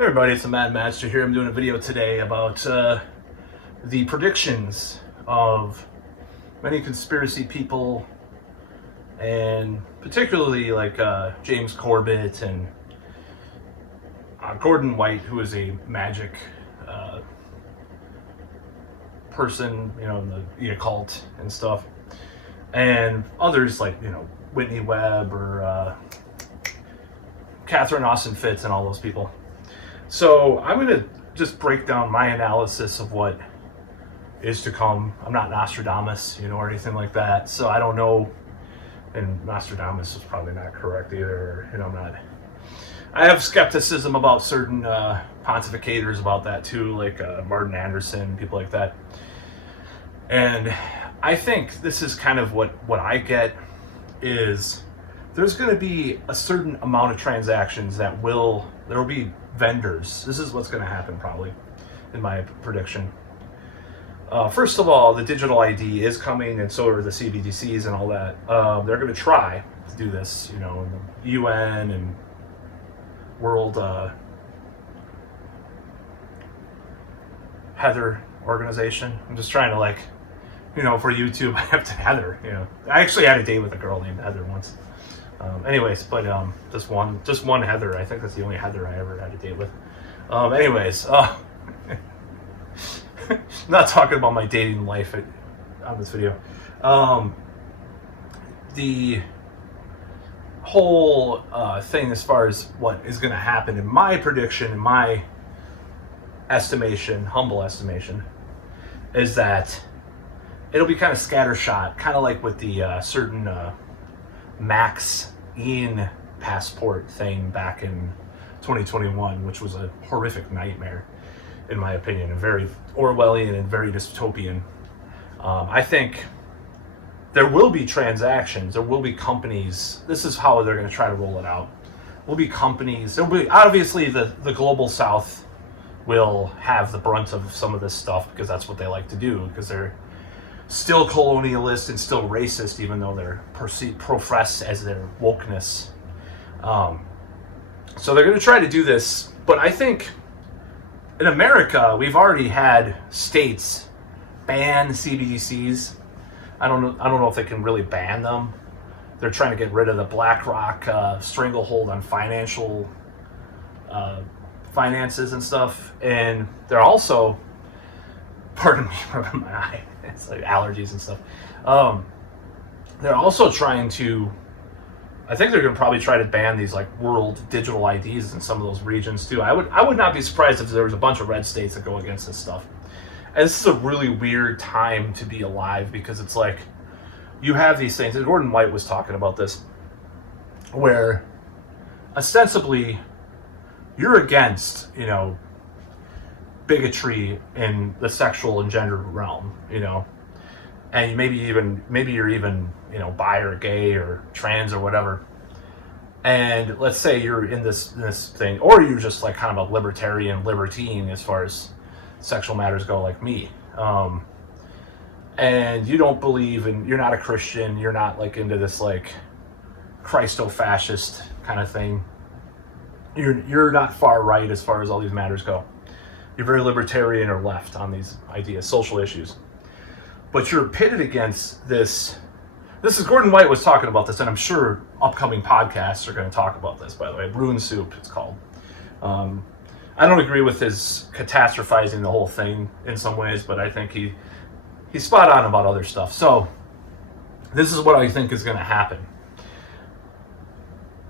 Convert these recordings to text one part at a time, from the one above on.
Hey everybody, it's the Mad Master here. I'm doing a video today about the predictions of many conspiracy people, and particularly like James Corbett and Gordon White, who is a magic person, you know, in the occult and stuff, and others like, you know, Whitney Webb or Catherine Austin Fitts and all those people. So I'm going to just break down my analysis of what is to come. I'm not Nostradamus, you know, or anything like that. So I don't know. And Nostradamus is probably not correct either. You know, I have skepticism about certain pontificators about that too, like Martin Anderson, people like that. And I think this is kind of what I get is there's going to be a certain amount of transactions there will be vendors. This is what's going to happen probably, in my prediction. First of all, the digital ID is coming, and so are the CBDCs and all that. They're going to try to do this, you know, in the UN and World Heather organization. I'm just trying to, like, you know, for YouTube, I have to Heather, you know. I actually had a date with a girl named Heather once. Anyways, but just one Heather. I think that's the only Heather I ever had a date with. Anyways, not talking about my dating life on this video. The whole thing as far as what is going to happen, in my prediction, in my estimation, humble estimation, is that it'll be kind of scattershot, kind of like with the certain Max Ian passport thing back in 2021, which was a horrific nightmare, in my opinion, and very Orwellian and very dystopian. I think there will be transactions, there will be companies. This is how they're going to try to roll it out. Will be companies. There'll be obviously the global South will have the brunt of some of this stuff because that's what they like to do, because they're still colonialist and still racist, even though they're professed as their wokeness. So they're going to try to do this, but I think in America we've already had states ban CBDCs. I don't know if they can really ban them. They're trying to get rid of the BlackRock stranglehold on finances and stuff, and they're also, pardon me, rubbing my eye. It's like allergies and stuff. They're also trying to, I think they're going to probably try to ban these like world digital IDs in some of those regions too. I would not be surprised if there was a bunch of red states that go against this stuff. And this is a really weird time to be alive, because it's like you have these things, and Gordon White was talking about this, where ostensibly you're against, you know, bigotry in the sexual and gender realm, you know, and maybe you're even, you know, bi or gay or trans or whatever, and let's say you're in this thing, or you're just like kind of a libertine as far as sexual matters go, like me, and you don't believe in, you're not a Christian, you're not like into this like Christo-fascist kind of thing, you're not far right as far as all these matters go. You're very libertarian or left on these ideas, social issues. But you're pitted against this. This is, Gordon White was talking about this, and I'm sure upcoming podcasts are going to talk about this, by the way. Bruin Soup, it's called. I don't agree with his catastrophizing the whole thing in some ways, but I think he's spot on about other stuff. So this is what I think is going to happen.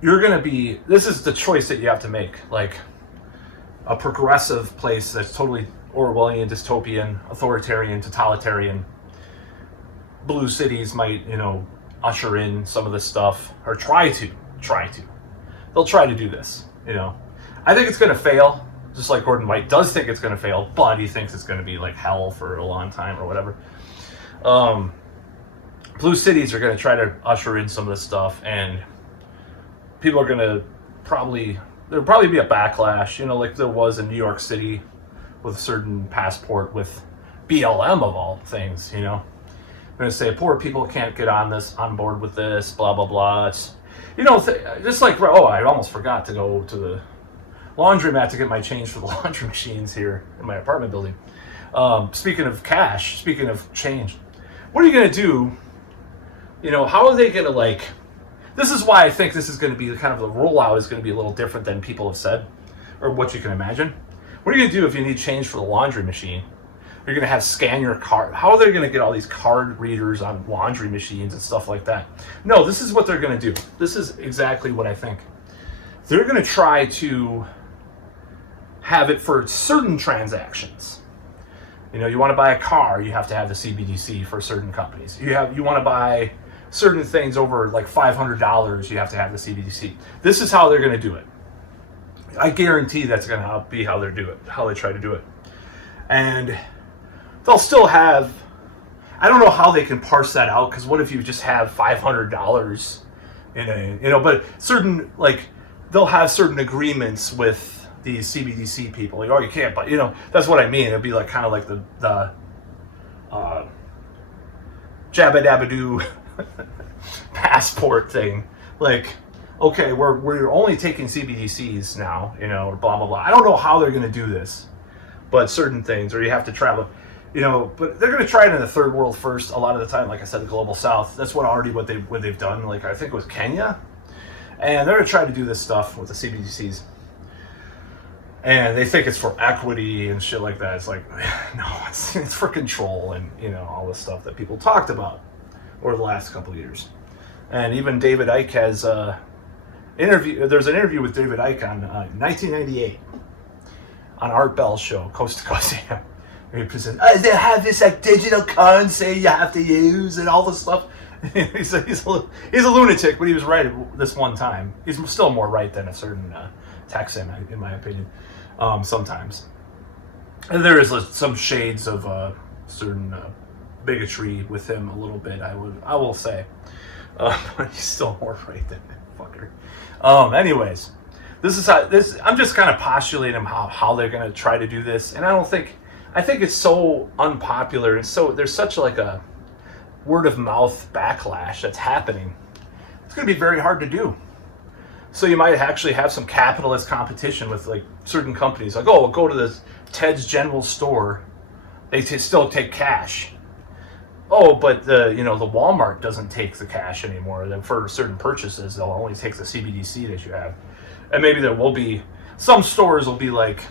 This is the choice that you have to make. Like, a progressive place that's totally Orwellian, dystopian, authoritarian, totalitarian. Blue cities might, you know, usher in some of this stuff, or try to. They'll try to do this, you know. I think it's going to fail, just like Gordon White does think it's going to fail, but he thinks it's going to be like hell for a long time or whatever. Blue cities are going to try to usher in some of this stuff, and people are going to there'll probably be a backlash, you know, like there was in New York City with a certain passport with BLM of all things, you know. They're going to say poor people can't get on board with this, blah, blah, blah. It's, you know, just like, oh, I almost forgot to go to the laundromat to get my change for the laundry machines here in my apartment building. Speaking of cash, speaking of change, what are you going to do? How are they going to like, this is why I think this is going to be kind of the rollout is going to be a little different than people have said or what you can imagine. What are you going to do if you need change for the laundry machine? You're going to have scan your card. How are they going to get all these card readers on laundry machines and stuff like that? No, this is what they're going to do. This is exactly what I think. They're going to try to have it for certain transactions. You want to buy a car, you have to have the CBDC for certain companies. You want to buy certain things over like $500, you have to have the CBDC. This is how they're going to do it. I guarantee that's going to be how they do it, how they try to do it. And they'll still have, I don't know how they can parse that out, because what if you just have $500 in a, but certain, like, they'll have certain agreements with these CBDC people. Like, oh, you can't, but that's what I mean. It'll be like kind of like the jabba dabba doo passport thing. Like, okay, we're only taking CBDCs now, or blah blah blah. I don't know how they're going to do this, but certain things, or you have to travel, But they're going to try it in the third world first. A lot of the time, like I said, the global south. That's what they've done. Like I think it was Kenya, and they're going to try to do this stuff with the CBDCs. And they think it's for equity and shit like that. It's like, no, it's for control and, all the stuff that people talked about over the last couple of years. And even David Icke has there's an interview with David Icke on 1998 on Art Bell's show, Coast to Coast. He presents, they have this like digital currency you have to use and all this stuff. he's a lunatic, but he was right this one time. He's still more right than a certain Texan, in my opinion. Sometimes, and there is some shades of certain bigotry with him a little bit. I will say, but he's still more right than that fucker. Anyways, I'm just kind of postulating how they're going to try to do this, and I think it's so unpopular, and so there's such like a word of mouth backlash that's happening. It's going to be very hard to do. So you might actually have some capitalist competition with like certain companies. Like, oh, we'll go to this Ted's General Store. They still take cash. Oh, but the Walmart doesn't take the cash anymore. Then for certain purchases, they'll only take the CBDC that you have. And maybe there will be some stores will be like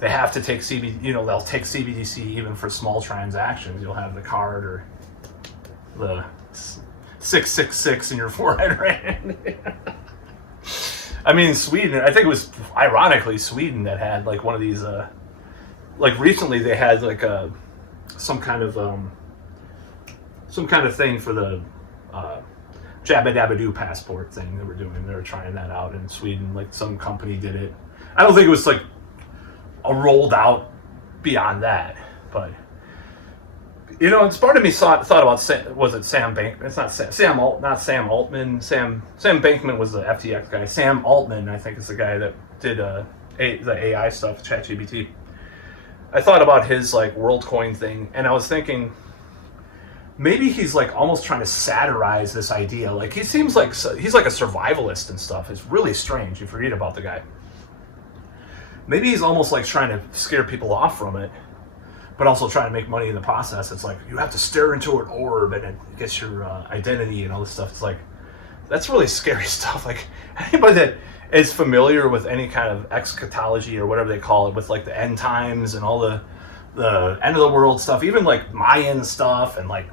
they have to take they'll take CBDC even for small transactions. You'll have the card or the 666 in your forehead, right? I mean, Sweden, I think it was ironically Sweden that had like one of these, like recently they had like some kind of thing for the Jabba Dabba Doo passport thing they were doing. They were trying that out in Sweden. Like some company did it. I don't think it was like rolled out beyond that, but it's part of me thought about, was it Sam Bankman? It's not not Sam Altman. Sam Bankman was the FTX guy. Sam Altman, I think, is the guy that did the AI stuff, ChatGPT. I thought about his like WorldCoin thing, and I was thinking maybe he's like almost trying to satirize this idea. Like he seems like he's like a survivalist and stuff. It's really strange if you read about the guy. Maybe he's almost like trying to scare people off from it, but also trying to make money in the process. It's like you have to stare into an orb and it gets your identity and all this stuff. It's like, that's really scary stuff. Like anybody that is familiar with any kind of eschatology or whatever they call it, with like the end times and all the end of the world stuff, even like Mayan stuff, and like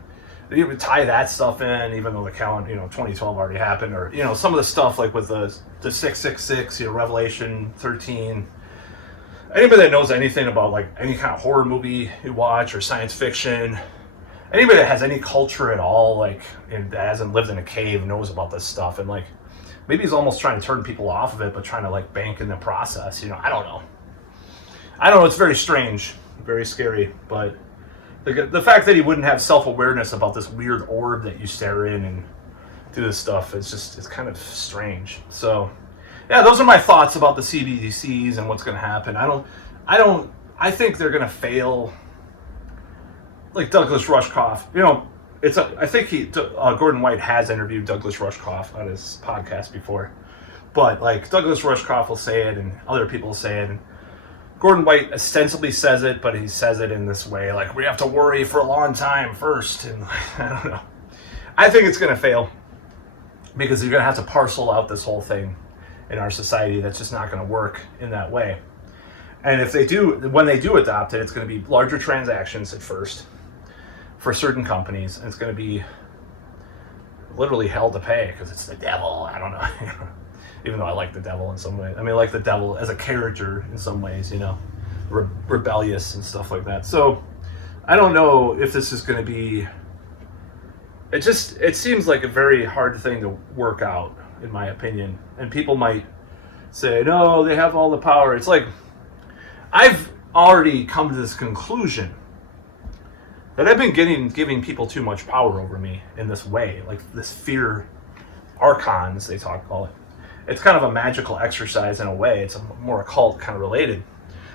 you would tie that stuff in, even though the calendar, 2012 already happened, or some of the stuff like with the 666, Revelation 13. Anybody that knows anything about like any kind of horror movie you watch or science fiction, anybody that has any culture at all, like and that hasn't lived in a cave, knows about this stuff. And like maybe he's almost trying to turn people off of it, but trying to like bank in the process. I don't know. It's very strange, very scary. But the fact that he wouldn't have self-awareness about this weird orb that you stare in and do this stuff, it's kind of strange. So yeah, those are my thoughts about the CBDCs and what's going to happen. I think they're going to fail. Like Douglas Rushkoff, I think Gordon White has interviewed Douglas Rushkoff on his podcast before. But like Douglas Rushkoff will say it, and other people say it, and Gordon White ostensibly says it, but he says it in this way, like, we have to worry for a long time first. And I don't know. I think it's going to fail because you're going to have to parcel out this whole thing in our society. That's just not going to work in that way. And if they do, when they do adopt it, it's going to be larger transactions at first for certain companies. And it's going to be literally hell to pay because it's the devil. I don't know. Even though I like the devil in some way. I mean, I like the devil as a character in some ways, you know, rebellious and stuff like that. So I don't know if this is going to be, it seems like a very hard thing to work out, in my opinion. And people might say, no, they have all the power. It's like, I've already come to this conclusion that I've been giving people too much power over me in this way, like this fear archons, they call it. It's kind of a magical exercise in a way. It's more occult kind of related.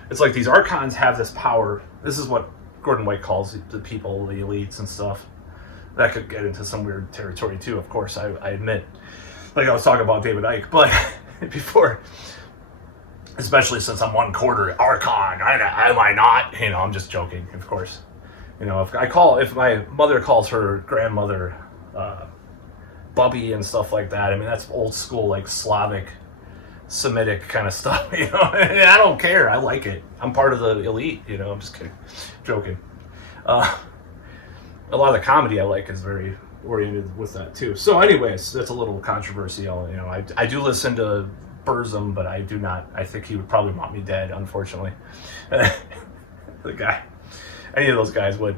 It's like these archons have this power. This is what Gordon White calls the people, the elites and stuff. That could get into some weird territory too, of course, I admit. Like I was talking about David Icke, but before, especially since I'm 1/4 archon, am I not? You know, I'm just joking, of course. You know, if my mother calls her grandmother Bubby and stuff like that, I mean, that's old school, like Slavic, Semitic kind of stuff, you know. I don't care. I like it. I'm part of the elite, you know. I'm just kidding. Joking. A lot of the comedy I like is very oriented with that, too. So anyways, that's a little controversial. You know, I do listen to Burzum, but I do not. I think he would probably want me dead, unfortunately. The guy. Any of those guys would.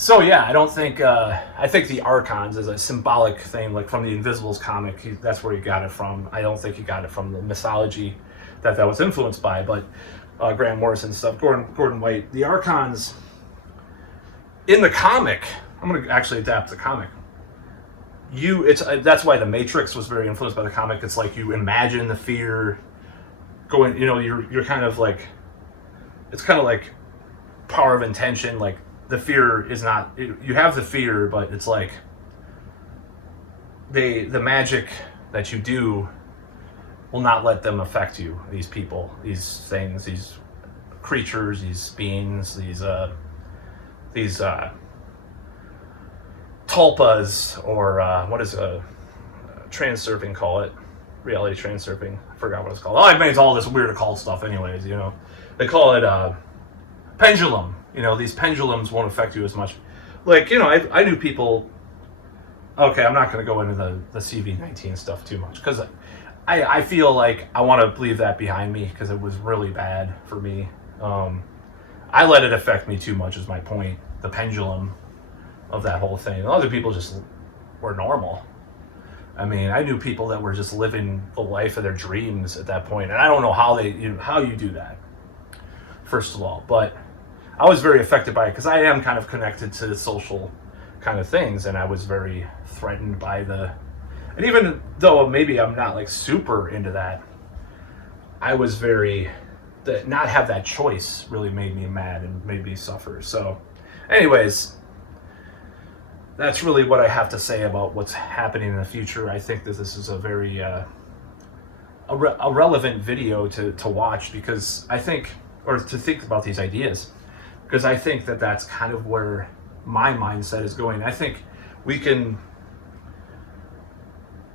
So yeah, I don't think, I think the Archons is a symbolic thing, like from the Invisibles comic, that's where he got it from. I don't think he got it from the mythology that was influenced by, but Grant Morrison stuff, Gordon White. The Archons, in the comic, I'm going to actually adapt the comic. That's why The Matrix was very influenced by the comic. It's like you imagine the fear going, you know, you're kind of like, it's kind of like power of intention, like, the fear is not, you have the fear, but it's like the magic that you do will not let them affect you. These people, these things, these creatures, these beings, these tulpas, or what is transurfing call it? Reality transurfing. I forgot what it's called. Oh, it means all this weird occult stuff anyways, you know. They call it pendulum. You know, these pendulums won't affect you as much. Like, you know, I knew people... Okay, I'm not going to go into the CV-19 stuff too much, because I feel like I want to leave that behind me, because it was really bad for me. I let it affect me too much, is my point. The pendulum of that whole thing. Other people just were normal. I mean, I knew people that were just living the life of their dreams at that point, and I don't know how you do that, first of all, but... I was very affected by it because I am kind of connected to social kind of things, and I was very threatened by and even though maybe I'm not like super into that, I was not have that choice really made me mad and made me suffer. So anyways, that's really what I have to say about what's happening in the future. I think that this is a very a relevant video to watch, because I think, or to think about these ideas, because I think that that's kind of where my mindset is going. I think we can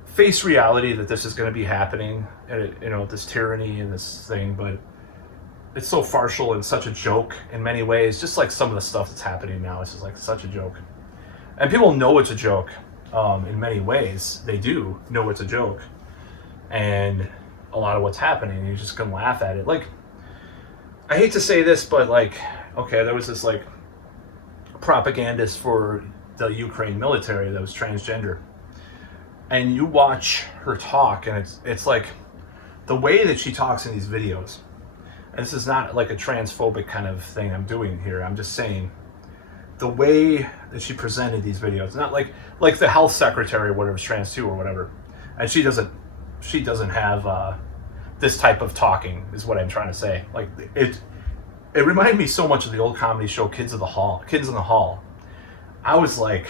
face reality that this is going to be happening, you know, this tyranny and this thing, but it's so partial and such a joke in many ways, just like some of the stuff that's happening now. It's just like such a joke. And people know it's a joke in many ways. They do know it's a joke. And a lot of what's happening, you just can laugh at it. Like, I hate to say this, but like, okay, there was this like propagandist for the Ukraine military that was transgender, and you watch her talk, and it's like the way that she talks in these videos, and this is not like a transphobic kind of thing I'm doing here, I'm just saying the way that she presented these videos, not like the health secretary or whatever is trans too or whatever, and she doesn't have this type of talking, is what I'm trying to say. Like, it reminded me so much of the old comedy show Kids in the Hall. I was like,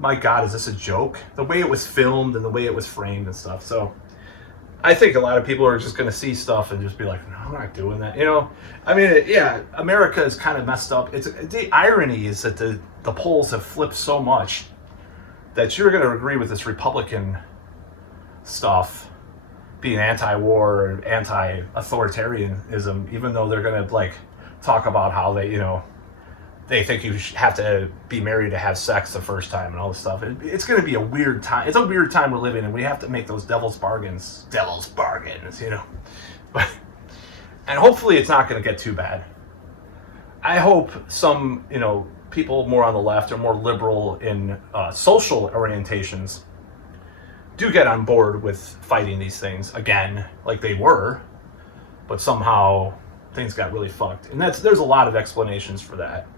my God, is this a joke? The way it was filmed and the way it was framed and stuff. So I think a lot of people are just going to see stuff and just be like, no, I'm not doing that. You know, I mean, yeah, America is kind of messed up. The irony is that the polls have flipped so much that you're going to agree with this Republican stuff being anti-war and anti-authoritarianism, even though they're going to like talk about how they, you know, they think you have to be married to have sex the first time and all this stuff. It's going to be a weird time. It's a weird time we're living in. We have to make those devil's bargains, you know. But, and hopefully it's not going to get too bad. I hope some, you know, people more on the left or more liberal in social orientations do get on board with fighting these things again, like they were, but somehow things got really fucked. And there's a lot of explanations for that.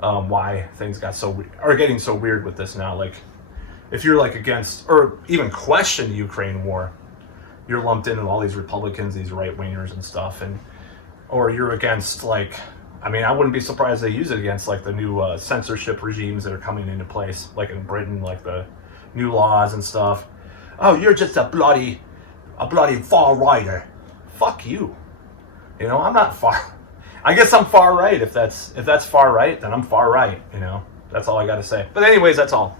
Why things are getting so weird with this now. Like, if you're like against or even question the Ukraine war, you're lumped in with all these Republicans, these right wingers and stuff, or you're against like, I mean, I wouldn't be surprised they use it against like the new censorship regimes that are coming into place, like in Britain, like the new laws and stuff. Oh, you're just a bloody far righter. Fuck you. You know, I'm not far. I guess I'm far right. If that's far right, then I'm far right. You know, that's all I got to say. But anyways, that's all.